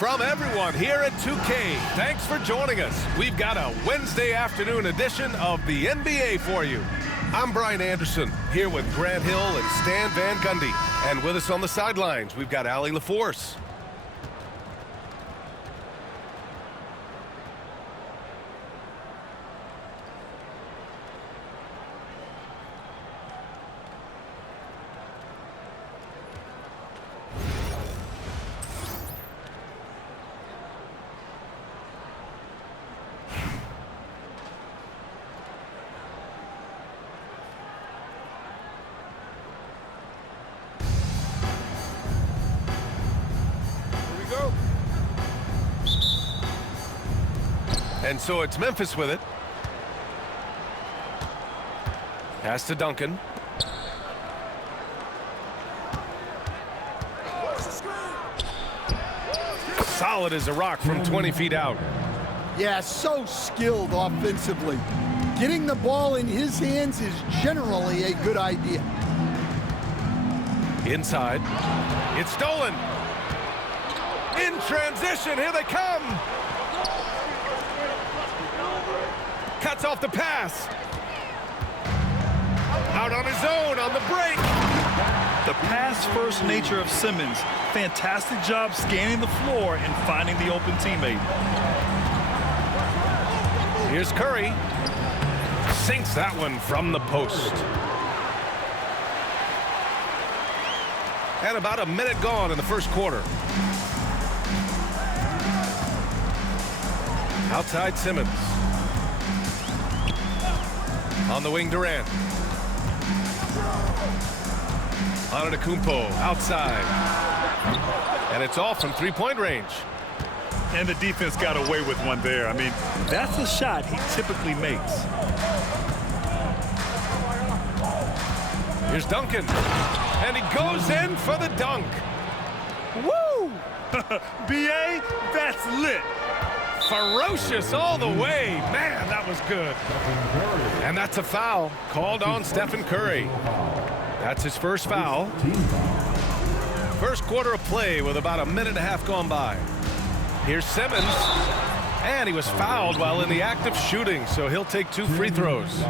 from everyone here at 2K. Thanks for joining us. We've got a Wednesday afternoon edition of the NBA for you. I'm Brian Anderson, here with Grant Hill and Stan Van Gundy. And with us on the sidelines, we've got Allie LaForce. And so it's Memphis with it. Pass to Duncan. Solid as a rock from 20 feet out. Yeah, so skilled offensively. Getting the ball in his hands is generally a good idea. Inside. It's stolen. In transition, here they come. Cuts off the pass. Out on his own on the break. The pass-first nature of Simmons. Fantastic job scanning the floor and finding the open teammate. Here's Curry. Sinks that one from the post. And about a minute gone in the first quarter. Outside Simmons. On the wing, Durant. Antetokounmpo outside. And it's off from three-point range. And the defense got away with one there. I mean, that's a shot he typically makes. Here's Duncan. And he goes in for the dunk. Woo! B.A., that's lit. Ferocious all the way. Man, that was good. And that's a foul called on Stephen Curry. That's his first foul. First quarter of play with about a minute and a half gone by. Here's Simmons. And he was fouled while in the act of shooting, so he'll take 2 free throws.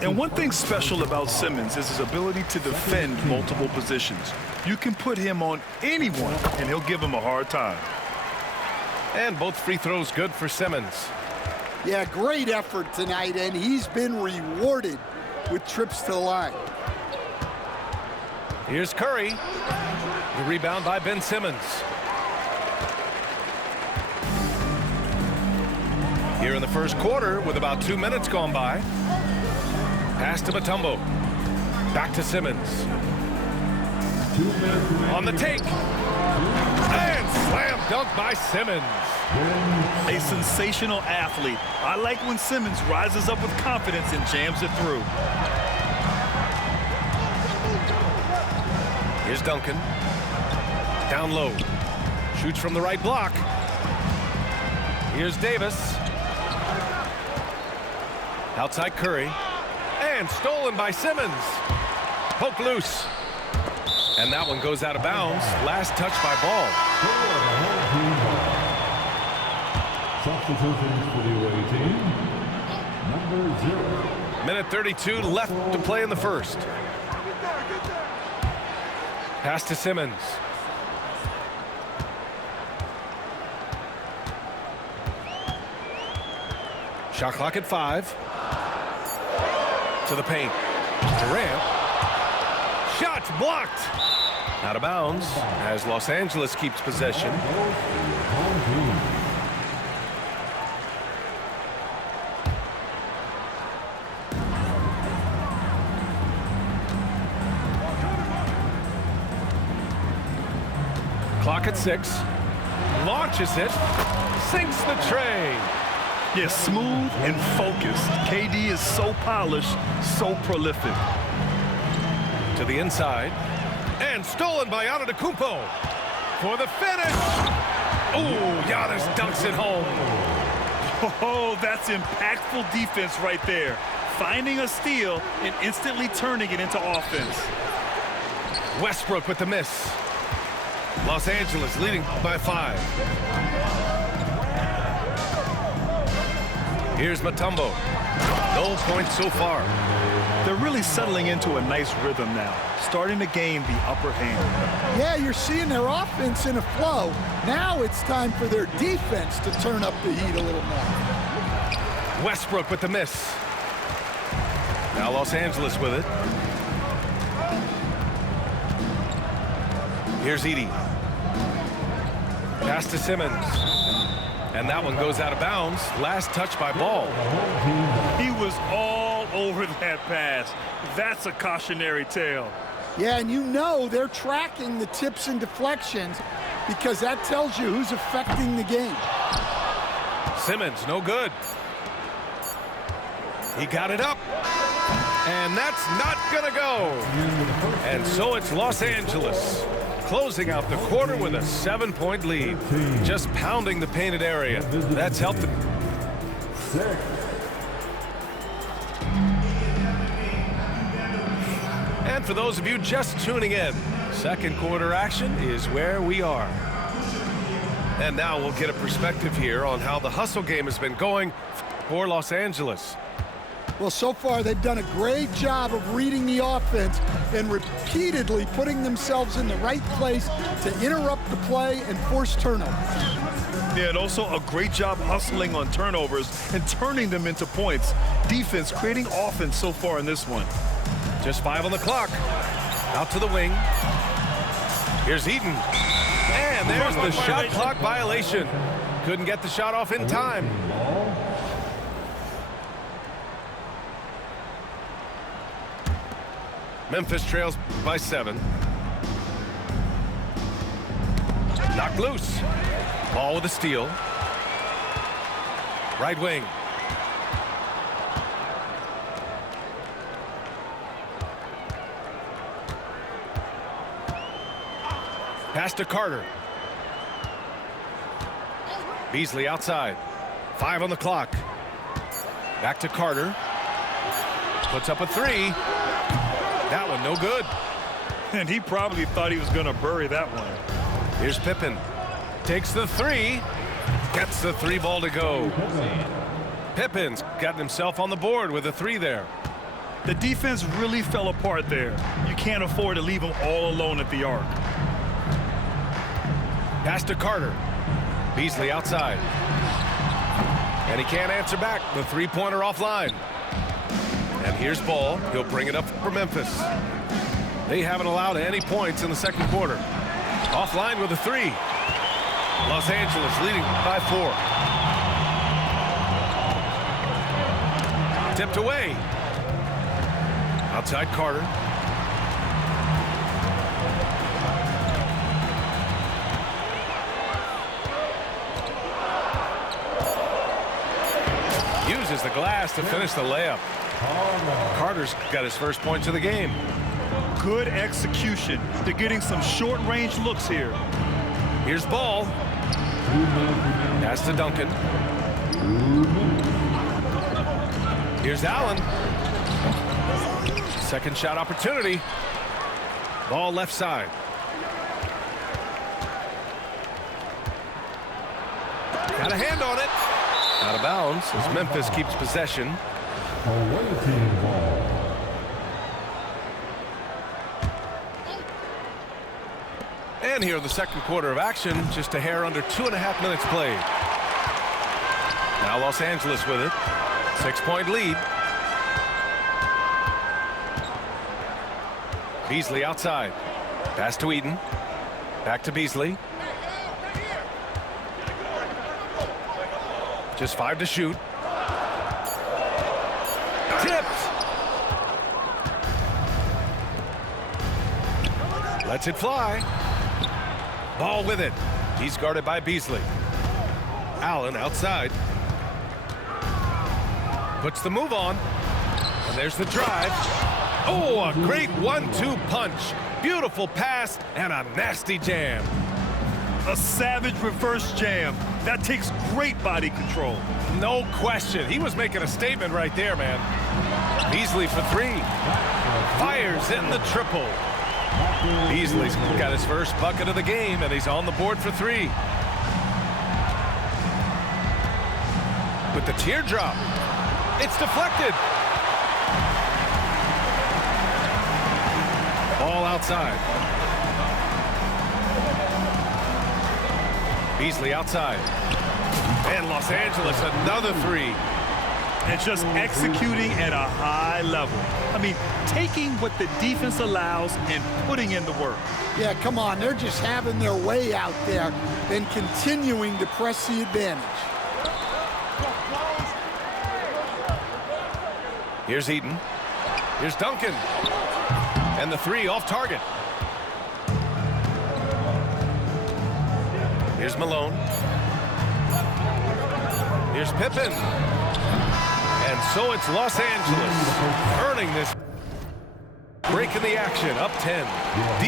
And one thing special about Simmons is his ability to defend multiple positions. You can put him on anyone, and he'll give him a hard time. And both free throws good for Simmons. Yeah, great effort tonight, and he's been rewarded with trips to the line. Here's Curry. The rebound by Ben Simmons. Here in the first quarter with about 2 minutes gone by. Pass to Mutombo. Back to Simmons. On the take. And slam dunk by Simmons. A sensational athlete. I like when Simmons rises up with confidence and jams it through. Here's Duncan. Down low. Shoots from the right block. Here's Davis. Outside Curry. And stolen by Simmons. Poke loose. And that one goes out of bounds. Last touch by Ball. Substitutions for the away team. Number 0. Minute 32 left to play in the first. Pass to Simmons. Shot clock at 5. To the paint. Durant. Shots blocked. Out of bounds as Los Angeles keeps possession. Clock at 6. Launches it. Sinks the tray. Yeah, smooth and focused. KD is so polished, so prolific. To the inside. And stolen by Antetokounmpo for the finish. Oh, Giannis dunks it home. Oh, that's impactful defense right there. Finding a steal and instantly turning it into offense. Westbrook with the miss. Los Angeles leading by 5. Here's Mutombo. No points so far. They're really settling into a nice rhythm now, starting to gain the upper hand. Yeah, you're seeing their offense in a flow. Now it's time for their defense to turn up the heat a little more. Westbrook with the miss. Now Los Angeles with it. Here's Edey. Pass to Simmons. And that one goes out of bounds. Last touch by Ball. He was all over that pass. That's a cautionary tale. Yeah, and you know they're tracking the tips and deflections because that tells you who's affecting the game. Simmons, no good. He got it up. And that's not gonna go. And so it's Los Angeles closing out the quarter with a 7-point lead. Just pounding the painted area. That's helped them. And for those of you just tuning in, second quarter action is where we are. And now we'll get a perspective here on how the hustle game has been going for Los Angeles. Well, so far they've done a great job of reading the offense and repeatedly putting themselves in the right place to interrupt the play and force turnovers. Yeah, and also a great job hustling on turnovers and turning them into points. Defense creating offense so far in this one. Just 5 on the clock. Out to the wing. Here's Eaton. And there's the shot clock violation. Couldn't get the shot off in time. Memphis trails by 7. Knocked loose. Ball with a steal. Right wing. Pass to Carter. Beasley outside. 5 on the clock. Back to Carter. Puts up a 3. That one no good. And he probably thought he was going to bury that one. Here's Pippen. Takes the 3. Gets the 3 ball to go. Pippen's gotten himself on the board with a 3 there. The defense really fell apart there. You can't afford to leave them all alone at the arc. Pass to Carter. Beasley outside. And he can't answer back. The 3-pointer offline. And here's Ball. He'll bring it up for Memphis. They haven't allowed any points in the second quarter. Offline with a 3. Los Angeles leading by 4. Tipped away. Outside Carter. Uses the glass to finish the layup. Carter's got his first points of the game. Good execution. They're getting some short-range looks here. Here's Ball. Pass to Duncan. Here's Allen. Second shot opportunity. Ball left side. Got a hand on it. Out of bounds as Memphis keeps possession. Away team ball. And here in the second quarter of action, just a hair under 2.5 minutes played. Now Los Angeles with it. 6-point lead. Beasley outside. Pass to Eaton. Back to Beasley. Just 5 to shoot. Tipped. Lets it fly. Ball with it. He's guarded by Beasley. Allen outside. Puts the move on. And there's the drive. Oh, a great 1-2 punch. Beautiful pass and a nasty jam. A savage reverse jam. That takes great body control. No question. He was making a statement right there, man. Beasley for 3. Fires in the triple. Beasley's got his first bucket of the game, and he's on the board for 3. With the teardrop, it's deflected. Ball outside. Beasley outside. And Los Angeles, another 3. And just executing at a high level. I mean, taking what the defense allows and putting in the work. Yeah, come on. They're just having their way out there and continuing to press the advantage. Here's Eaton. Here's Duncan. And the 3 off target. Here's Malone. Here's Pippen. And so it's Los Angeles earning this. Breaking the action, up 10.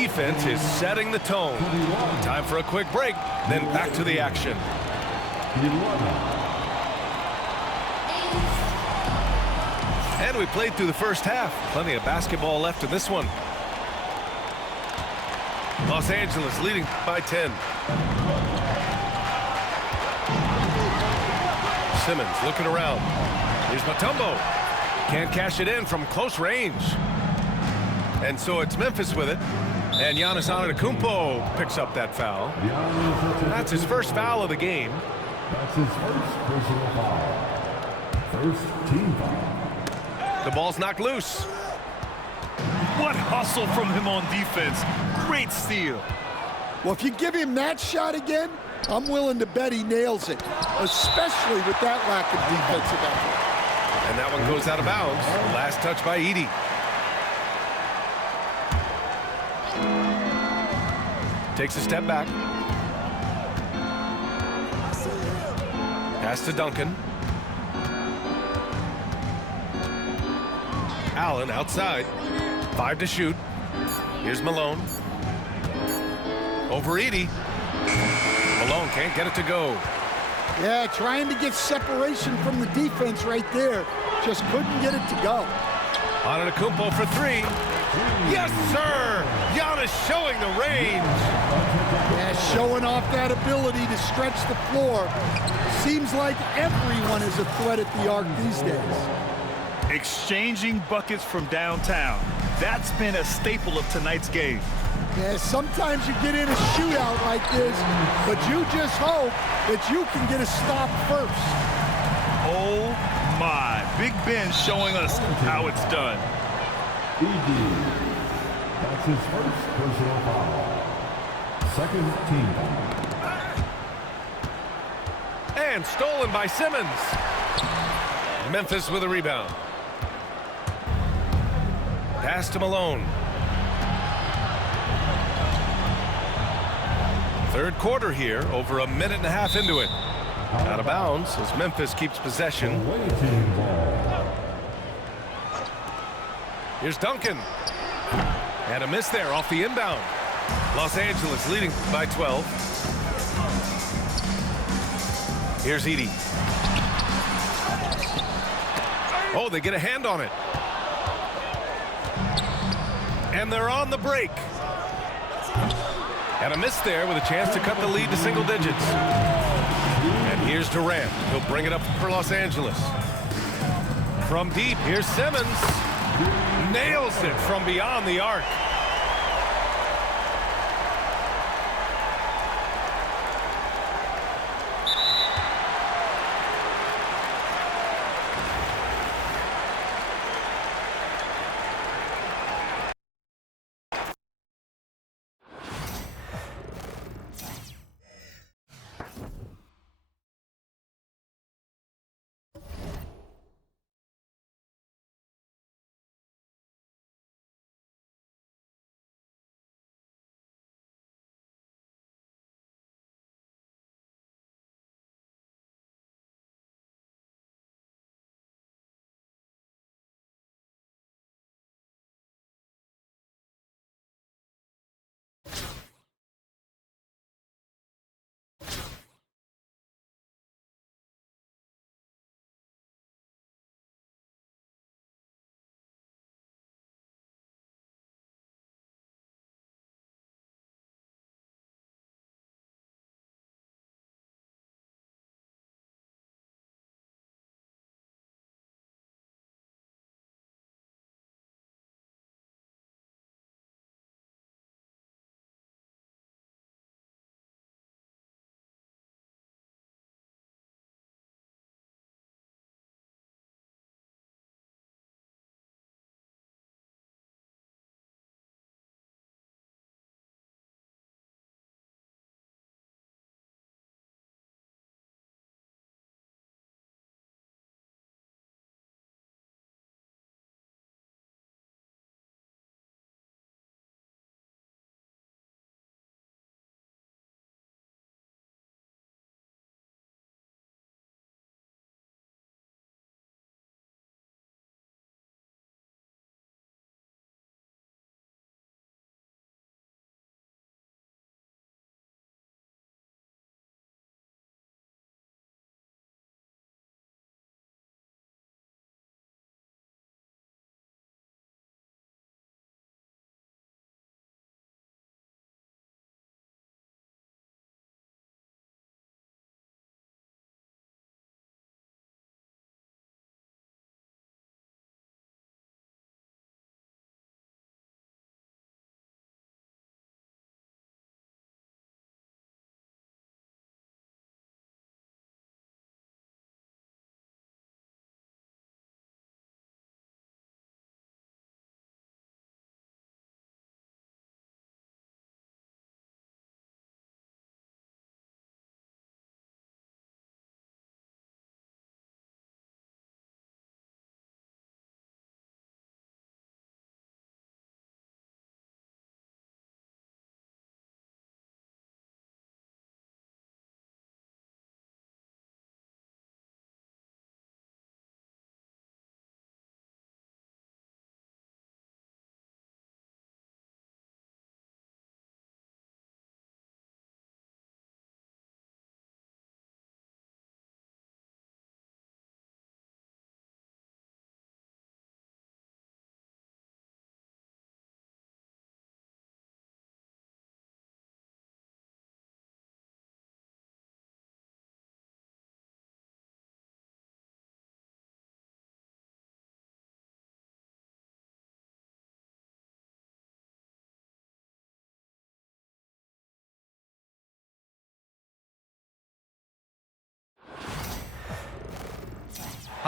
Defense is setting the tone. Time for a quick break, then back to the action. And we played through the first half. Plenty of basketball left in this one. Los Angeles leading by 10. Simmons looking around. Here's Mutombo. Can't cash it in from close range. And so it's Memphis with it. And Giannis Antetokounmpo picks up that foul. That's his first foul of the game. That's his first personal foul. First team foul. The ball's knocked loose. What hustle from him on defense. Great steal. Well, if you give him that shot again, I'm willing to bet he nails it, especially with that lack of defensive effort. And that one goes out of bounds. Last touch by Edey. Takes a step back. Pass to Duncan. Allen outside. 5 to shoot. Here's Malone. Over Edey. Malone can't get it to go. Yeah, trying to get separation from the defense right there. Just couldn't get it to go. Antetokounmpo for 3. Yes, sir! Giannis showing the range. Yeah, showing off that ability to stretch the floor. Seems like everyone is a threat at the arc these days. Exchanging buckets from downtown. That's been a staple of tonight's game. Yeah, sometimes you get in a shootout like this, but you just hope that you can get a stop first. Oh my, Big Ben showing us how it's done. That's his first personal foul. Second team foul. And stolen by Simmons. Memphis with a rebound. Pass to Malone. Third quarter here, over a minute and a half into it. Out of bounds as Memphis keeps possession. Away team ball. Here's Duncan. And a miss there off the inbound. Los Angeles leading by 12. Here's Edey. Oh, they get a hand on it. And they're on the break. And a miss there with a chance to cut the lead to single digits. And here's Durant. He'll bring it up for Los Angeles. From deep, here's Simmons. Nails it from beyond the arc.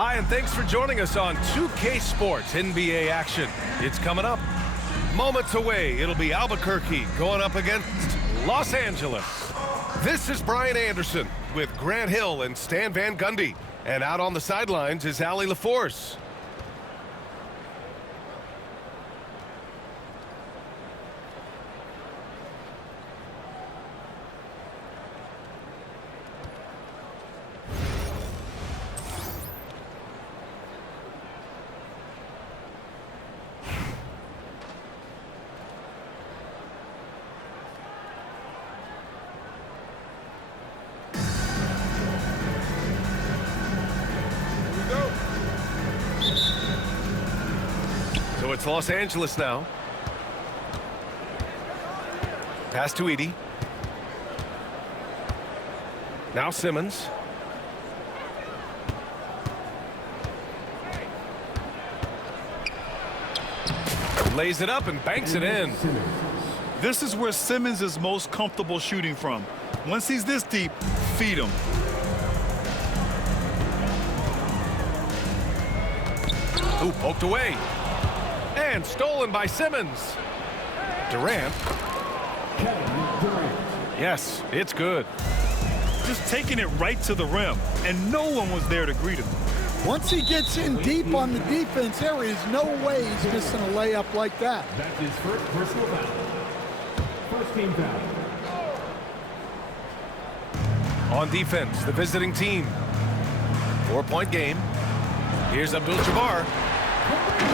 Hi, and thanks for joining us on 2K Sports NBA action. It's coming up. Moments away, it'll be Albuquerque going up against Los Angeles. This is Brian Anderson with Grant Hill and Stan Van Gundy. And out on the sidelines is Allie LaForce. So it's Los Angeles now. Pass to Edey. Now Simmons. Lays it up and banks it in. This is where Simmons is most comfortable shooting from. Once he's this deep, feed him. Ooh, poked away. And stolen by Simmons. Durant. Yes, it's good. Just taking it right to the rim, and no one was there to greet him. Once he gets in deep on the defense, there is no way he's missing a layup like that. That's his first personal foul. First team foul. On defense, the visiting team. 4-point game. Here's Abdul-Jabbar.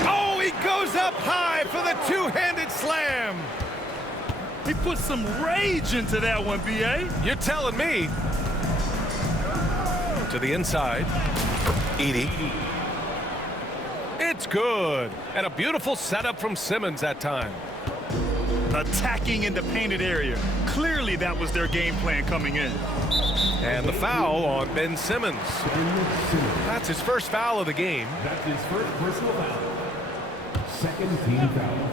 Oh, he goes up high for the two-handed slam. He put some rage into that one, B.A. You're telling me. To the inside. Edey. It's good. And a beautiful setup from Simmons that time. Attacking in the painted area. Clearly that was their game plan coming in. And the foul on Ben Simmons. That's his first foul of the game. That's his first personal foul. Second team foul.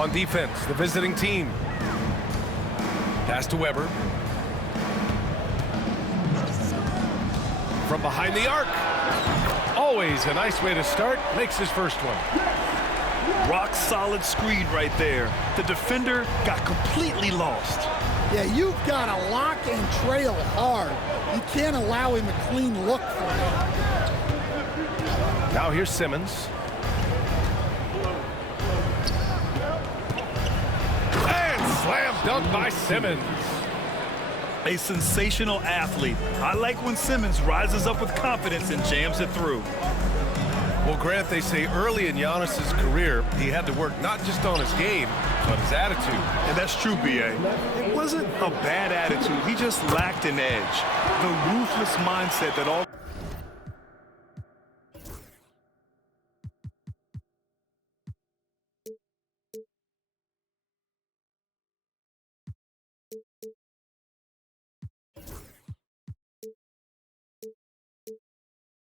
On defense, the visiting team. Pass to Weber. From behind the arc. Always a nice way to start. Makes his first one. Rock solid screen right there. The defender got completely lost. Yeah, you've got to lock and trail hard. You can't allow him a clean look for him. Now here's Simmons. And slam dunk by Simmons. A sensational athlete. I like when Simmons rises up with confidence and jams it through. Well, Grant, they say early in Giannis's career, he had to work not just on his game, but his attitude. And that's true, B.A. It wasn't a bad attitude. He just lacked an edge. The ruthless mindset that all...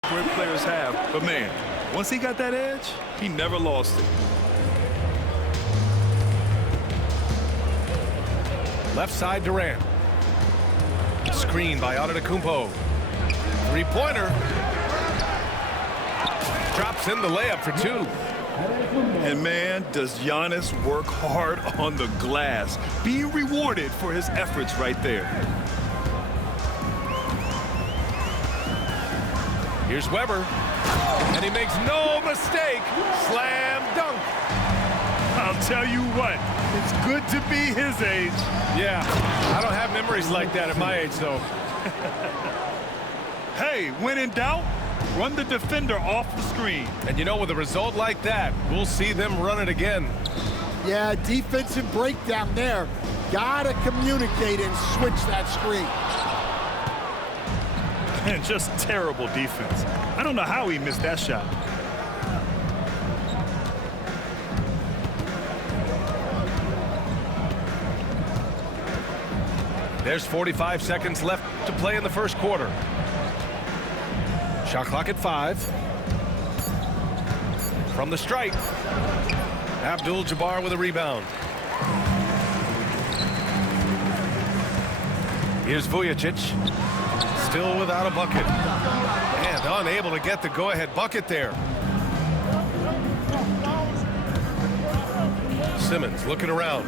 great players have. But, man, once he got that edge, he never lost it. Left side, Durant. Screen by Antetokounmpo. Three-pointer. Drops in the layup for two. And, man, does Giannis work hard on the glass. Being rewarded for his efforts right there. Here's Weber. And he makes no mistake. Slam dunk. I'll tell you what, it's good to be his age. Yeah, I don't have memories like that at my age, though. Hey, when in doubt, run the defender off the screen. And you know, with a result like that, we'll see them run it again. Yeah, defensive breakdown there. Gotta communicate and switch that screen. And just terrible defense. I don't know how he missed that shot. There's 45 seconds left to play in the first quarter. Shot clock at 5. From the stripe. Abdul-Jabbar with a rebound. Here's Vujicic, still without a bucket. And unable to get the go-ahead bucket there. Simmons looking around.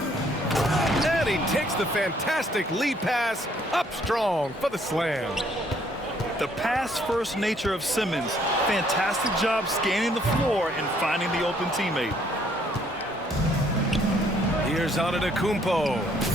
And he takes the fantastic lead pass up strong for the slam. The pass-first nature of Simmons. Fantastic job scanning the floor and finding the open teammate. Here's Antetokounmpo.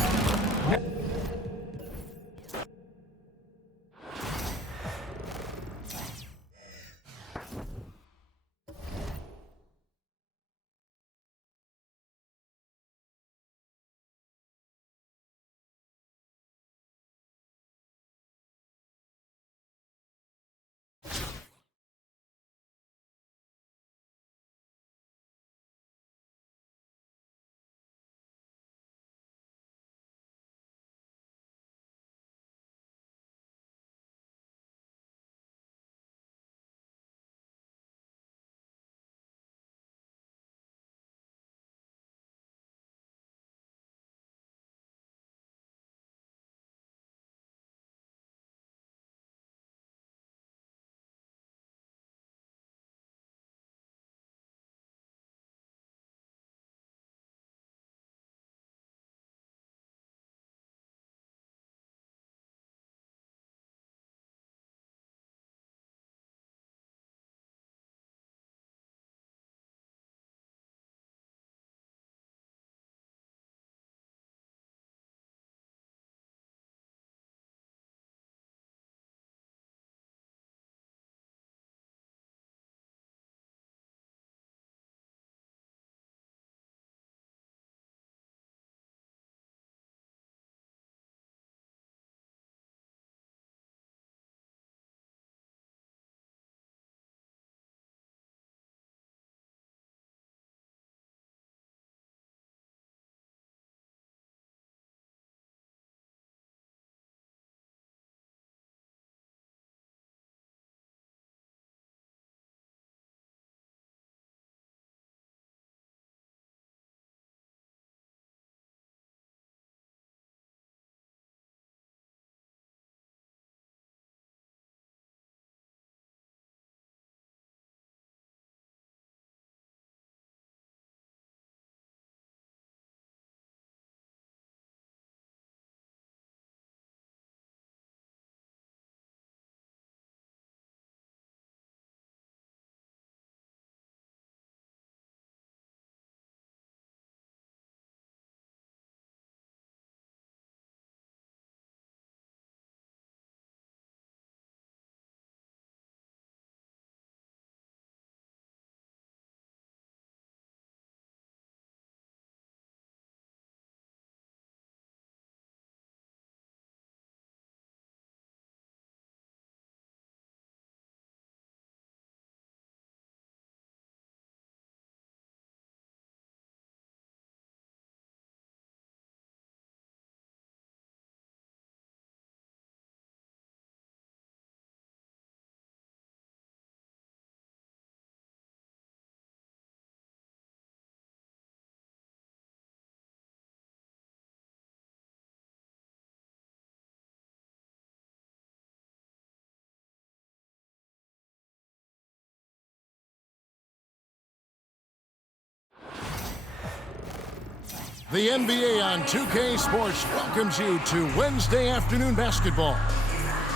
The NBA on 2K Sports welcomes you to Wednesday afternoon basketball.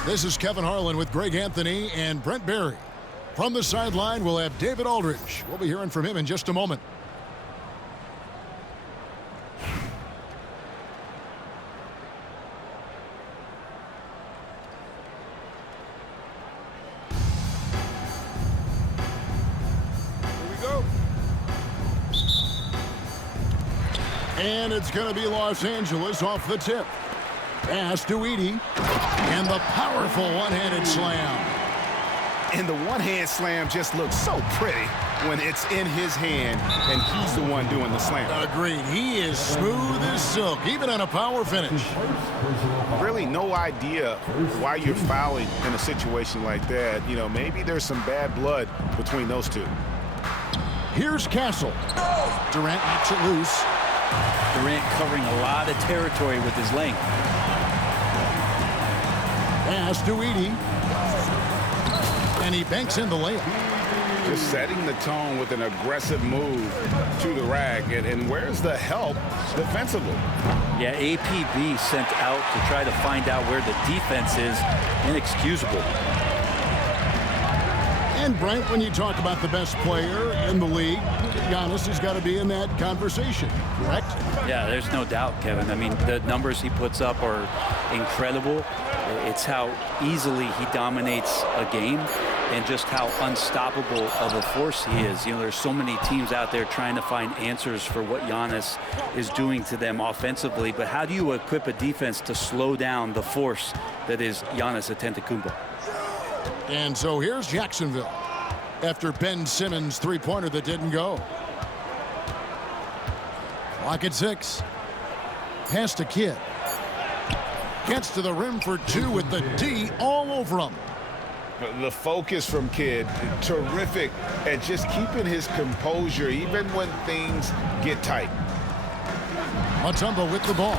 This is Kevin Harlan with Greg Anthony and Brent Barry. From the sideline, we'll have David Aldridge. We'll be hearing from him in just a moment. And it's going to be Los Angeles off the tip. Pass to Edey. And the powerful one-handed slam. And the one-hand slam just looks so pretty when it's in his hand and he's the one doing the slam. Agreed. He is smooth as silk, even on a power finish. Really no idea why you're fouling in a situation like that. You know, maybe there's some bad blood between those two. Here's Castle. Durant knocks it loose. Durant covering a lot of territory with his length. Pass to Edey. And he banks in the layup. Just setting the tone with an aggressive move to the rack. And where's the help defensively? Yeah, APB sent out to try to find out where the defense is. Inexcusable. And Brent, when you talk about the best player in the league, Giannis has got to be in that conversation, correct? Yeah, there's no doubt, Kevin. I mean, the numbers he puts up are incredible. It's how easily he dominates a game and just how unstoppable of a force he is. You know, there's so many teams out there trying to find answers for what Giannis is doing to them offensively, but how do you equip a defense to slow down the force that is Giannis Antetokounmpo? And so here's Jacksonville after Ben Simmons' three-pointer that didn't go. Clock at 6. Pass to Kidd. Gets to the rim for 2 with the D all over him. The focus from Kidd, terrific at just keeping his composure even when things get tight. Mutombo with the ball.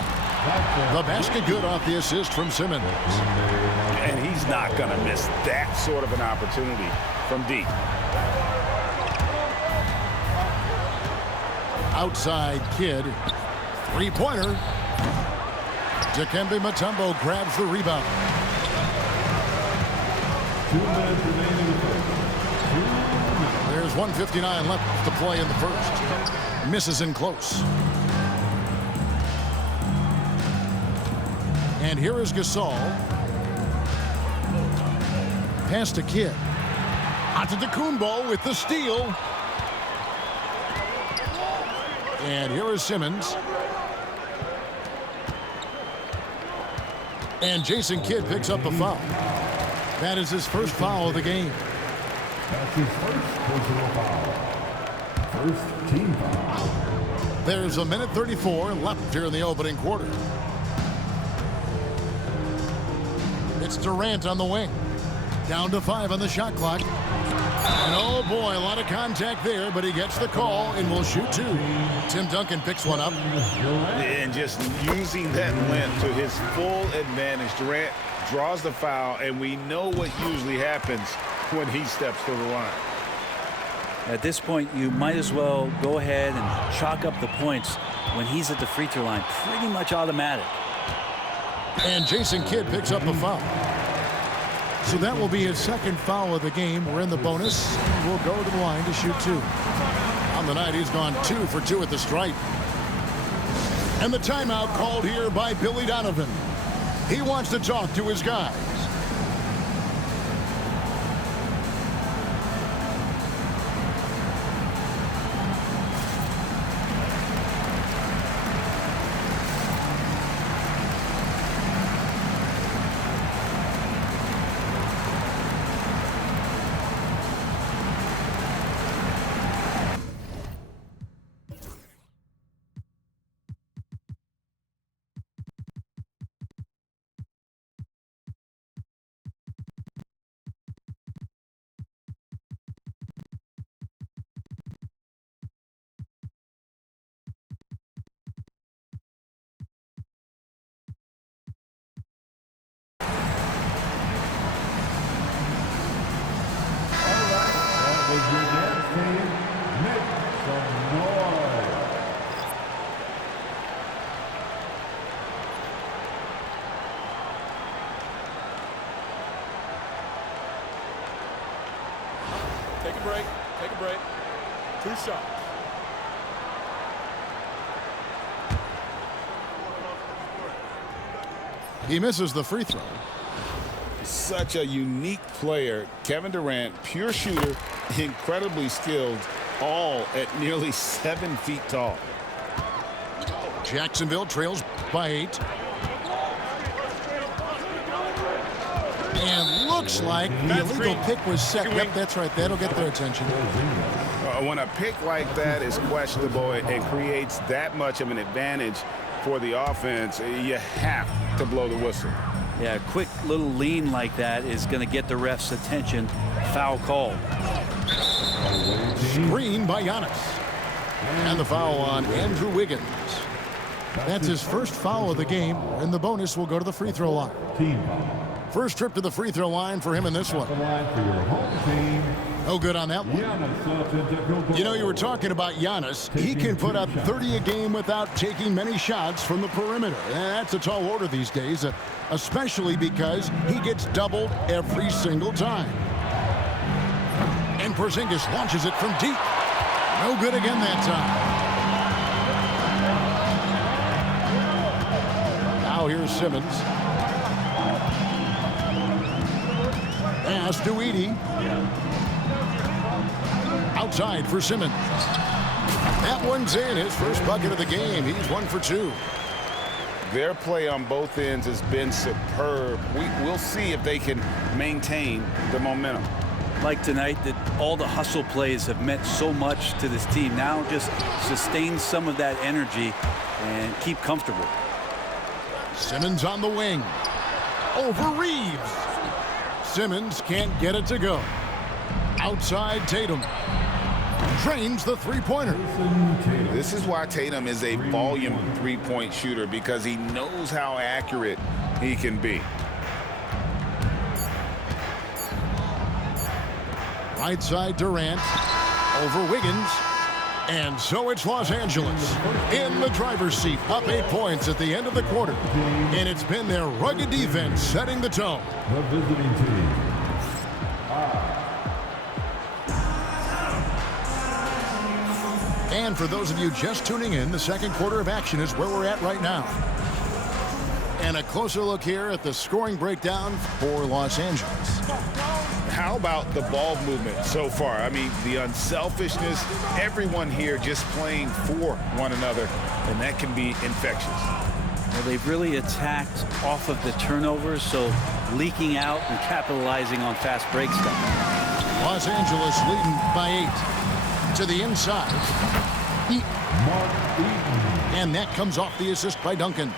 The basket good off the assist from Simmons. And he's not going to miss that sort of an opportunity from deep. Outside Kidd. Three-pointer. Dikembe Mutombo grabs the rebound. 2 minutes remaining in the first. There's 1:59 left to play in the first. Misses in close. And here is Gasol. Pass to Kidd. Antetokounmpo with the steal. And here is Simmons. And Jason Kidd picks up the foul. That is his first foul of the game. That's his first personal foul. First team foul. There's 1:34 left here in the opening quarter. It's Durant on the wing. Down to 5 on the shot clock. And oh boy, a lot of contact there, but he gets the call and will shoot 2. Tim Duncan picks one up. And just using that length to his full advantage. Durant draws the foul, and we know what usually happens when he steps to the line. At this point, you might as well go ahead and chalk up the points when he's at the free throw line. Pretty much automatic. And Jason Kidd picks up the foul. So that will be his second foul of the game. We're in the bonus. We'll go to the line to shoot 2. On the night, he's gone 2 for 2 at the stripe. And the timeout called here by Billy Donovan. He wants to talk to his guys. Take a break. Take a break. 2 shots. He misses the free throw. Such a unique player. Kevin Durant, pure shooter, incredibly skilled, all at nearly 7 feet tall. Jacksonville trails by 8. And looks like the illegal pick was set. Yep, that's right. That'll get their attention. When a pick like that is questionable and creates that much of an advantage for the offense, you have to blow the whistle. Yeah, a quick little lean like that is going to get the ref's attention. Foul call. Screen by Giannis. And the foul on Andrew Wiggins. That's his first foul of the game. And the bonus will go to the free throw line. Team foul. First trip to the free throw line for him in this one. The line for your home team. No good on that one. You know, you were talking about Giannis. He can put up 30 a game without taking many shots from the perimeter. That's a tall order these days, especially because he gets doubled every single time. And Porzingis launches it from deep. No good again that time. Now here's Simmons. Pass to Edey. Outside for Simmons. That one's in. His first bucket of the game. He's 1 for 2. Their play on both ends has been superb. We'll see if they can maintain the momentum. Like tonight, that all the hustle plays have meant so much to this team. Now just sustain some of that energy and keep comfortable. Simmons on the wing. Over Reeves. Simmons can't get it to go. Outside Tatum. Drains the three-pointer. This is why Tatum is a volume three-point shooter, because he knows how accurate he can be. Right side Durant. Over Wiggins. And so it's Los Angeles in the driver's seat, up 8 points at the end of the quarter. And it's been their rugged defense setting the tone. The visiting team. And for those of you just tuning in, the second quarter of action is where we're at right now. And a closer look here at the scoring breakdown for Los Angeles. How about the ball movement so far? I mean, the unselfishness, everyone here just playing for one another, and that can be infectious. Well, they've really attacked off of the turnovers, so leaking out and capitalizing on fast break stuff. Los Angeles leading by 8. To the inside. And that comes off the assist by Duncan.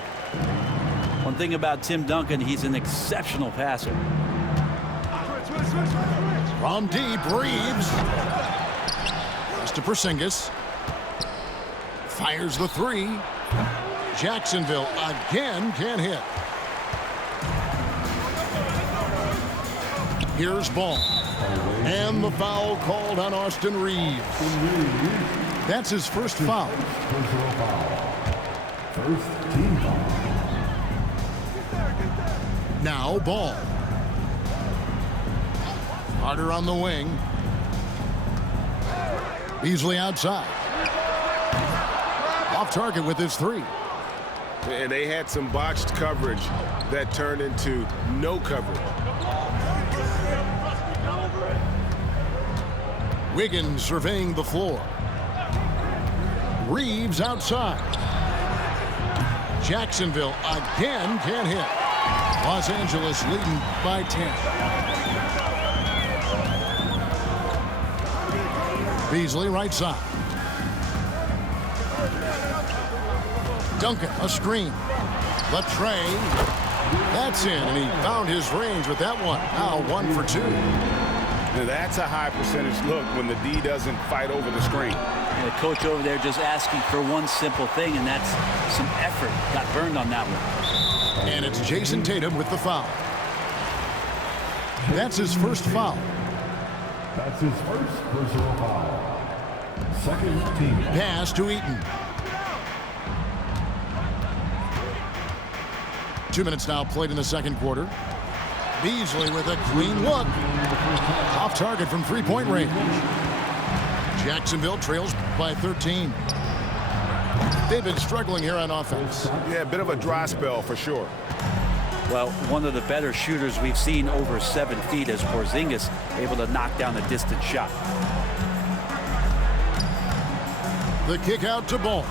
One thing about Tim Duncan, he's an exceptional passer. From deep, Reeves. Pass to Porzingis. Fires the three. Jacksonville again can't hit. Here's Ball. And the foul called on Austin Reeves. That's his first foul. First team foul. Now Ball. Carter on the wing. Beasley outside. Off target with his three. And they had some botched coverage that turned into no coverage. Wiggins surveying the floor. Reeves outside. Jacksonville again can't hit. Los Angeles leading by 10. Beasley right side. Duncan, a screen. The tray. That's in, and he found his range with that one. Now 1 for 2. Now that's a high percentage look when the D doesn't fight over the screen. And the coach over there just asking for one simple thing, and that's some effort. Got burned on that one. And it's Jason Tatum with the foul. That's his first foul. That's his first personal foul. Second team. Pass to Eaton. 2 minutes now played in the second quarter. Beasley with a clean look. Off target from three-point range. Jacksonville trails by 13. They've been struggling here on offense. Yeah, a bit of a dry spell for sure. Well, one of the better shooters we've seen over 7 feet is Porzingis, able to knock down a distant shot. The kick out to Ball.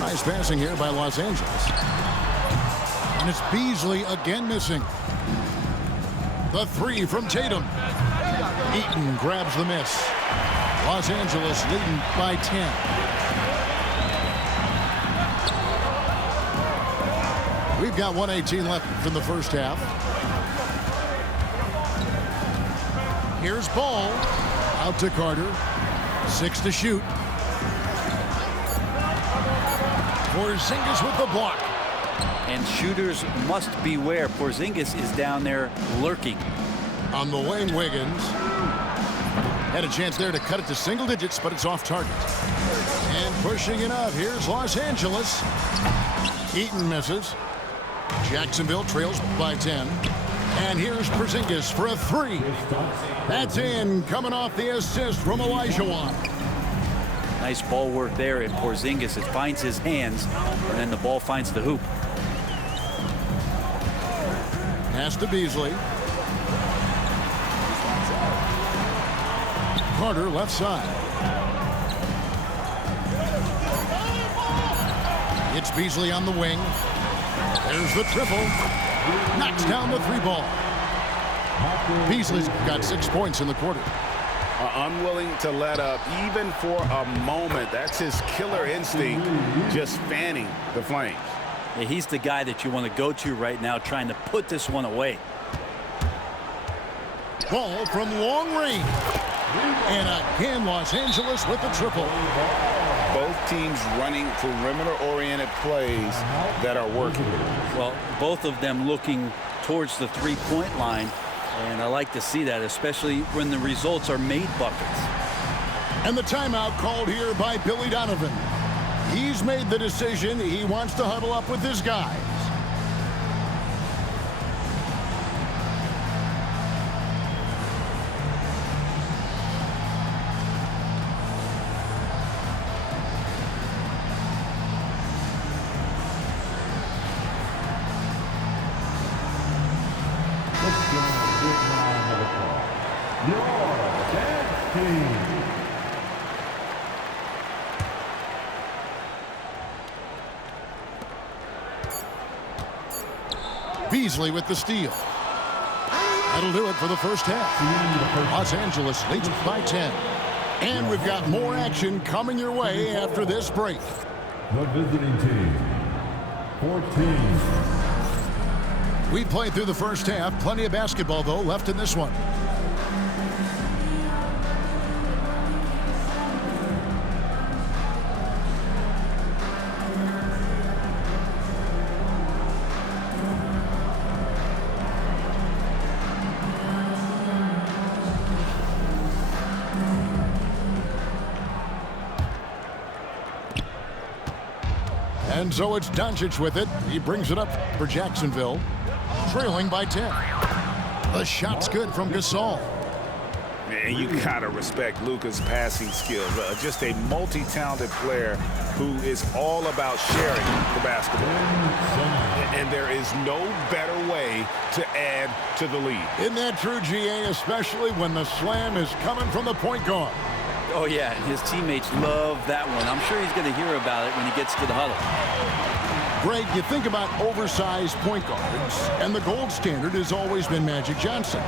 Nice passing here by Los Angeles. And it's Beasley again missing. The three from Tatum. Eaton grabs the miss. Los Angeles leading by 10. We've got 1:18 left from the first half. Here's Ball. Out to Carter. 6 to shoot. Porzingis with the block. And shooters must beware. Porzingis is down there lurking. On the wing, Wiggins. Had a chance there to cut it to single digits, but it's off target. And pushing it up, here's Los Angeles. Eaton misses. Jacksonville trails by 10. And here's Porzingis for a three. That's in, coming off the assist from Olajuwon. Nice ball work there, and Porzingis, it finds his hands, and then the ball finds the hoop. Pass to Beasley. Carter left side. It's Beasley on the wing. There's the triple. Knocks down the three ball. Beasley's got 6 points in the quarter. Unwilling to let up even for a moment. That's his killer instinct, just fanning the flames. Yeah, he's the guy that you want to go to right now, trying to put this one away. Ball from long range. And again, Los Angeles with the triple. Both teams running perimeter-oriented plays that are working. Well, both of them looking towards the three-point line, and I like to see that, especially when the results are made buckets. And the timeout called here by Billy Donovan. He's made the decision. He wants to huddle up with his guys. Beasley with the steal. That'll do it for the first half. Los Angeles leads by 10. And we've got more action coming your way after this break. The visiting team, 14. We played through the first half. Plenty of basketball, though, left in this one. And so it's Doncic with it. He brings it up for Jacksonville, trailing by 10. The shot's good from Gasol. And you gotta respect Luka's passing skills. Just a multi-talented player who is all about sharing the basketball. And there is no better way to add to the lead. Isn't that true, GA, especially when the slam is coming from the point guard? Oh, yeah, his teammates love that one. I'm sure he's going to hear about it when he gets to the huddle. Greg, you think about oversized point guards, and the gold standard has always been Magic Johnson.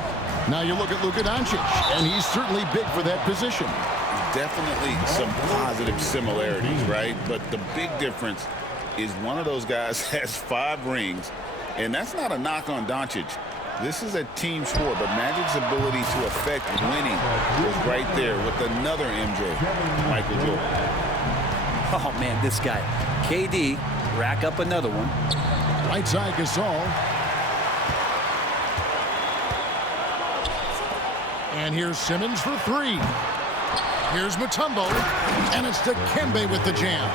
Now you look at Luka Doncic, and he's certainly big for that position. Definitely some positive similarities, right? But the big difference is one of those guys has 5 rings, and that's not a knock on Doncic. This is a team sport, but Magic's ability to affect winning was right there with another MJ, Michael Jordan. Oh, man, this guy. KD, rack up another one. Right side Gasol. And here's Simmons for 3. Here's Mutombo, and it's Dikembe with the jam.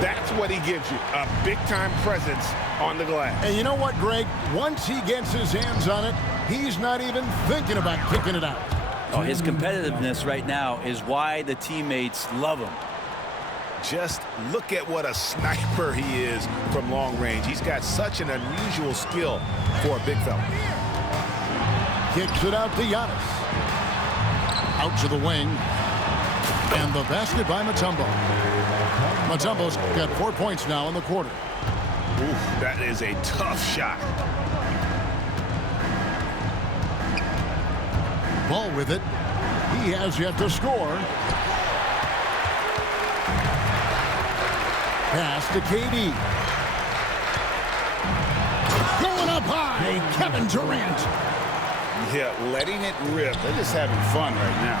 That's what he gives you, a big-time presence on the glass. And you know what, Greg? Once he gets his hands on it, he's not even thinking about kicking it out. Oh, his competitiveness right now is why the teammates love him. Just look at what a sniper he is from long range. He's got such an unusual skill for a big fella. Kicks it out to Giannis. Out to the wing. And the basket by Mutombo. Mutombo's got 4 points now in the quarter. Ooh, that is a tough shot. Ball with it. He has yet to score. Pass to KD. Going up high, Kevin Durant. Yeah, letting it rip. They're just having fun right now.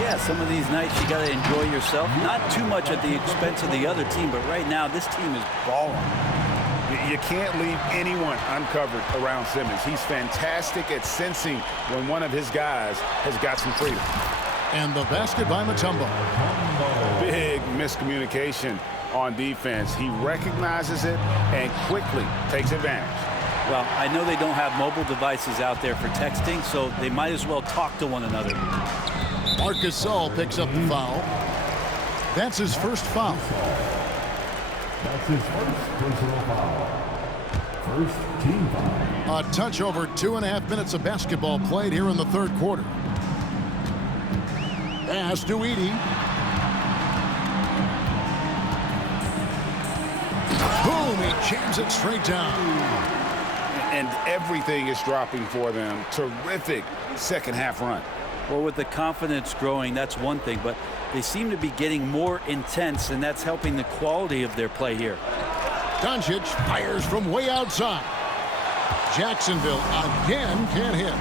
Yeah, some of these nights you got to enjoy yourself. Not too much at the expense of the other team, but right now this team is balling. You can't leave anyone uncovered around Simmons. He's fantastic at sensing when one of his guys has got some freedom. And the basket by Mutombo. Big miscommunication on defense. He recognizes it and quickly takes advantage. Well, I know they don't have mobile devices out there for texting, so they might as well talk to one another. Marcus Saul picks up the foul. That's his first foul. That's his first personal foul. First team foul. A touch over 2.5 minutes of basketball played here in the third quarter. Pass to Edey. Boom, he jams it straight down. And everything is dropping for them. Terrific second half run. Well, with the confidence growing, that's one thing, but they seem to be getting more intense, and that's helping the quality of their play here. Doncic fires from way outside. Jacksonville again can't hit.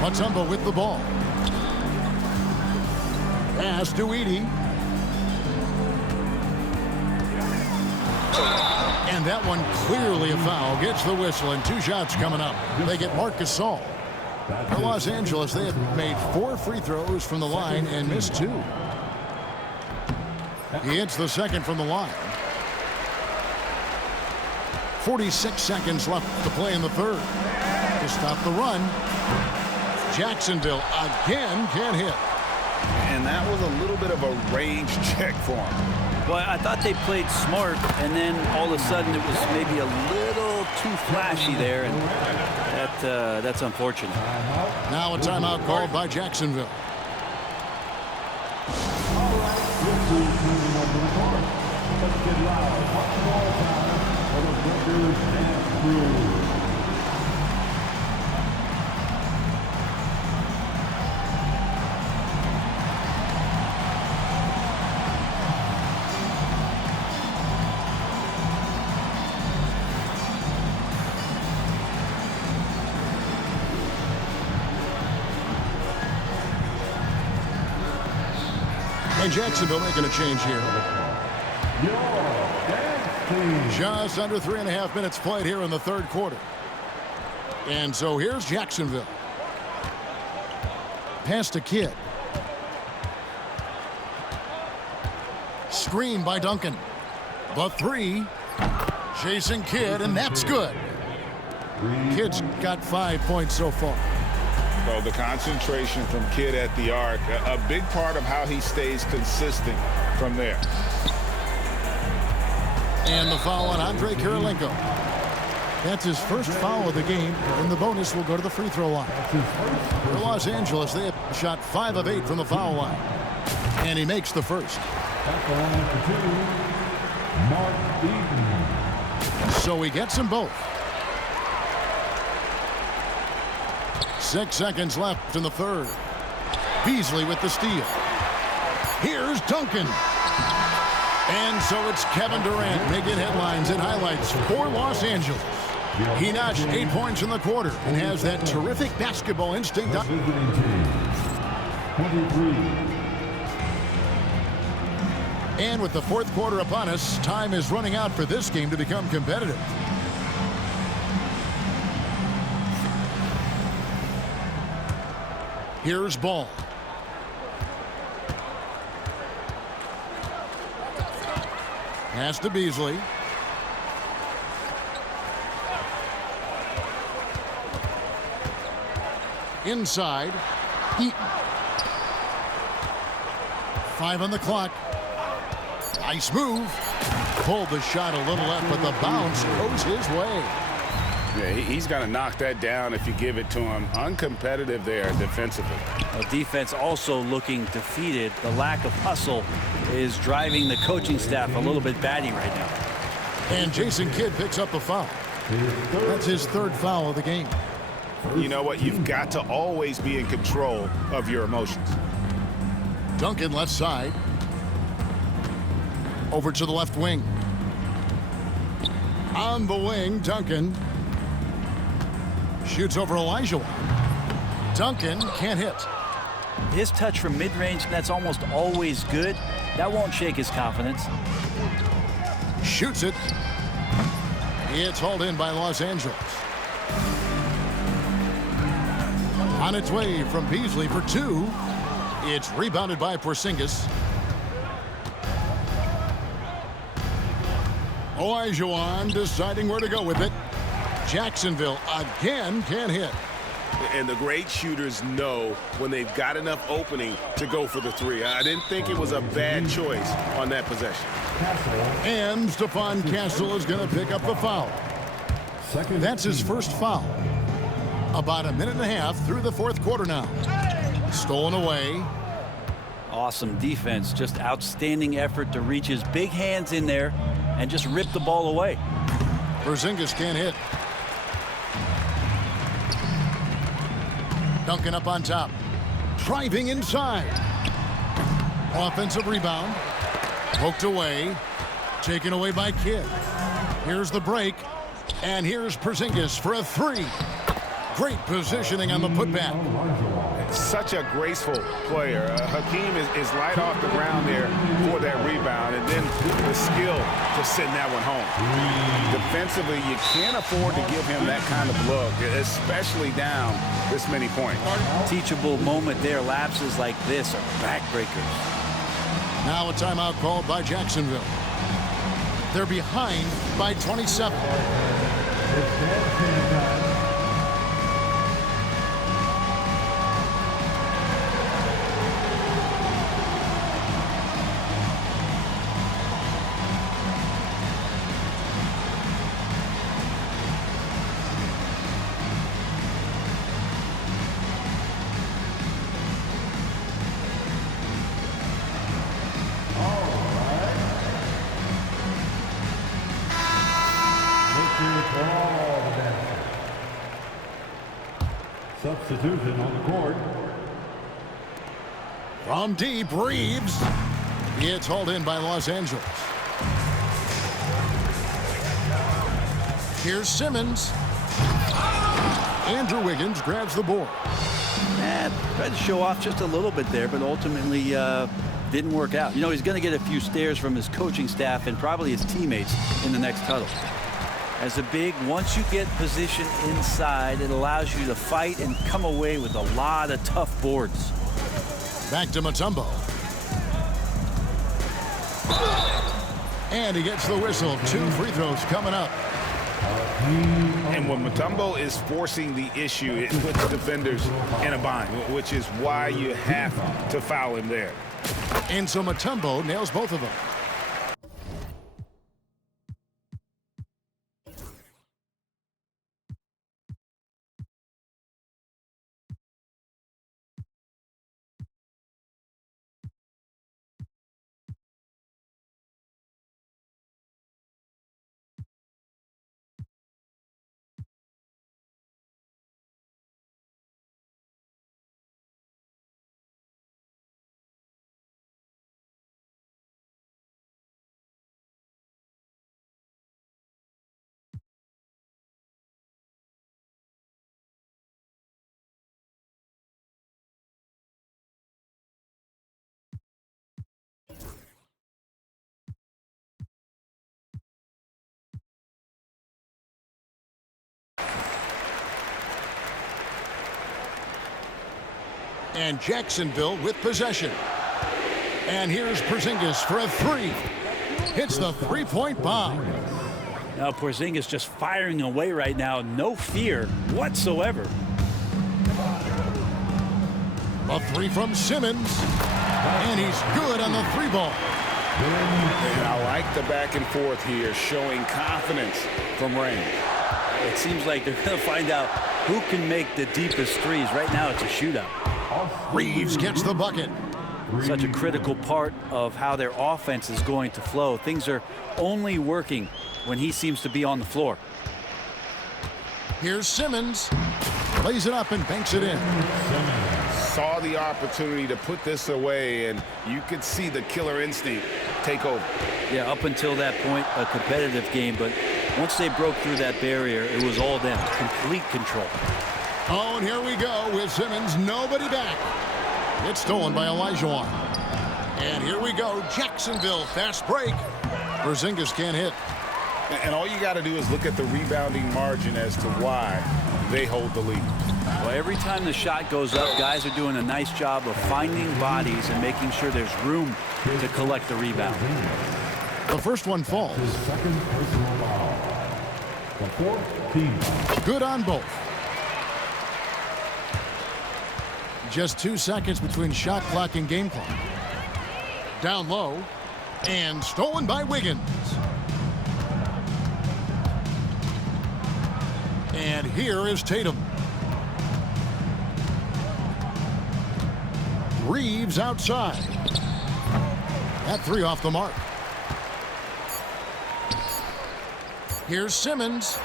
Mutombo with the ball. Pass to Edey. And that one clearly a foul. Gets the whistle, and 2 shots coming up. They get Marcus Saul. For Los Angeles, they have made 4 free throws from the line and missed 2. He hits the second from the line. 46 seconds left to play in the third. To stop the run, Jacksonville again can't hit. And that was a little bit of a range check for him. Well, I thought they played smart, and then all of a sudden it was maybe a little too flashy there, and that's unfortunate. Now a timeout called by Jacksonville. All right, this is moving over the court. Let's get loud. One more time for the Breakers dance crew. And Jacksonville making a change here. Just under 3.5 minutes played here in the third quarter. And so here's Jacksonville. Pass to Kidd. Screen by Duncan. The 3. Chasing Kidd, and that's good. Kidd's got 5 points so far. So the concentration from Kidd at the arc, a big part of how he stays consistent from there. And the foul on Andre Kirilenko. That's his first foul of the game, and the bonus will go to the free throw line. For Los Angeles, they have shot 5 of 8 from the foul line. And he makes the first. At the line for 2, Mark Eaton. So he gets them both. 6 seconds left in the third. Beasley with the steal. Here's Duncan. And so it's Kevin Durant making headlines and highlights for Los Angeles. He notched 8 points in the quarter and has that terrific basketball instinct. Visiting team, 23. And with the fourth quarter upon us, time is running out for this game to become competitive. Here's Ball. Pass to Beasley. Inside. Eaton. 5 on the clock. Nice move. Pulled the shot a little left, but the bounce goes his way. Yeah, he's going to knock that down if you give it to him. Uncompetitive there defensively. Well, defense also looking defeated. The lack of hustle is driving the coaching staff a little bit batty right now. And Jason Kidd picks up the foul. That's his third foul of the game. You know what? You've got to always be in control of your emotions. Duncan left side. Over to the left wing. On the wing, Duncan. Shoots over Elijah. Duncan can't hit. His touch from mid-range, that's almost always good. That won't shake his confidence. Shoots it. It's hauled in by Los Angeles. On its way from Beasley for 2. It's rebounded by Porzingis. Olajuwon deciding where to go with it. Jacksonville again can't hit. And the great shooters know when they've got enough opening to go for the 3. I didn't think it was a bad choice on that possession. And Stephon Castle is going to pick up the foul. That's his first foul. About a minute and a half through the fourth quarter now. Stolen away. Awesome defense. Just outstanding effort to reach his big hands in there and just rip the ball away. Porzingis can't hit. Duncan up on top. Driving inside. Offensive rebound. Poked away. Taken away by Kidd. Here's the break. And here's Porzingis for a 3. Great positioning on the putback. Such a graceful player. Hakeem is light off the ground there for that rebound, and then the skill to send that one home. Defensively, you can't afford to give him that kind of look, especially down this many points. Teachable moment there. Lapses like this are backbreakers. Now a timeout called by Jacksonville. They're behind by 27. Substitution on the court. From deep, Reeves. It's hauled in by Los Angeles. Here's Simmons. Andrew Wiggins grabs the board. Tried to show off just a little bit there, but ultimately didn't work out. You know, he's going to get a few stares from his coaching staff and probably his teammates in the next huddle. As a big, once you get position inside, it allows you to fight and come away with a lot of tough boards. Back to Mutombo. And he gets the whistle. 2 free throws coming up. And when Mutombo is forcing the issue, it puts defenders in a bind, which is why you have to foul him there. And so Mutombo nails both of them. And Jacksonville with possession. And here's Porzingis for a 3. Hits the three-point bomb. Now Porzingis just firing away right now. No fear whatsoever. A 3 from Simmons. And he's good on the 3-ball. And I like the back and forth here, showing confidence from range. It seems like they're going to find out who can make the deepest threes. Right now it's a shootout. Reeves gets the bucket. Such a critical part of how their offense is going to flow. Things are only working when he seems to be on the floor. Here's Simmons. Plays it up and banks it in. Saw the opportunity to put this away, and you could see the killer instinct take over. Yeah, up until that point, a competitive game, but once they broke through that barrier, it was all them. Complete control. Oh, and here we go with Simmons. Nobody back. It's stolen by Olajuwon. And here we go. Jacksonville, fast break. Porzingis can't hit. And all you got to do is look at the rebounding margin as to why they hold the lead. Well, every time the shot goes up, guys are doing a nice job of finding bodies and making sure there's room to collect the rebound. The first one falls. Second personal foul. The fourth team foul. Good on both. Just 2 seconds between shot clock and game clock. Down low and stolen by Wiggins. And here is Tatum. Reeves outside. That three off the mark. Here's Simmons.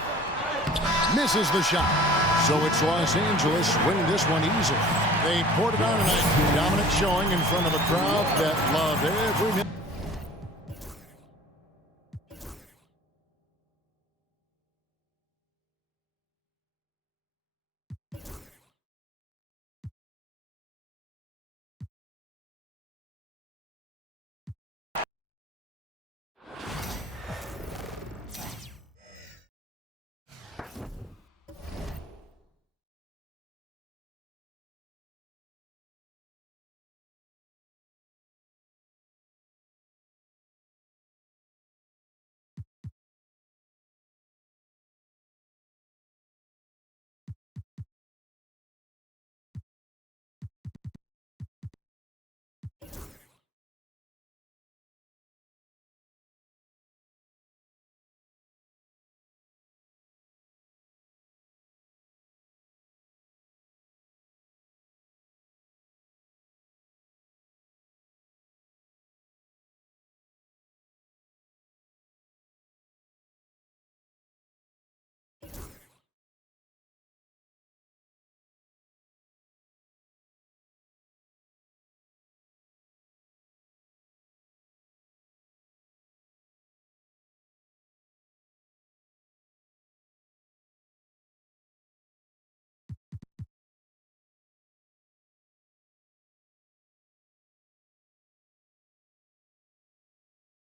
Misses the shot. So it's Los Angeles winning this one easily. They poured it on tonight. Dominant showing in front of a crowd that loved every minute.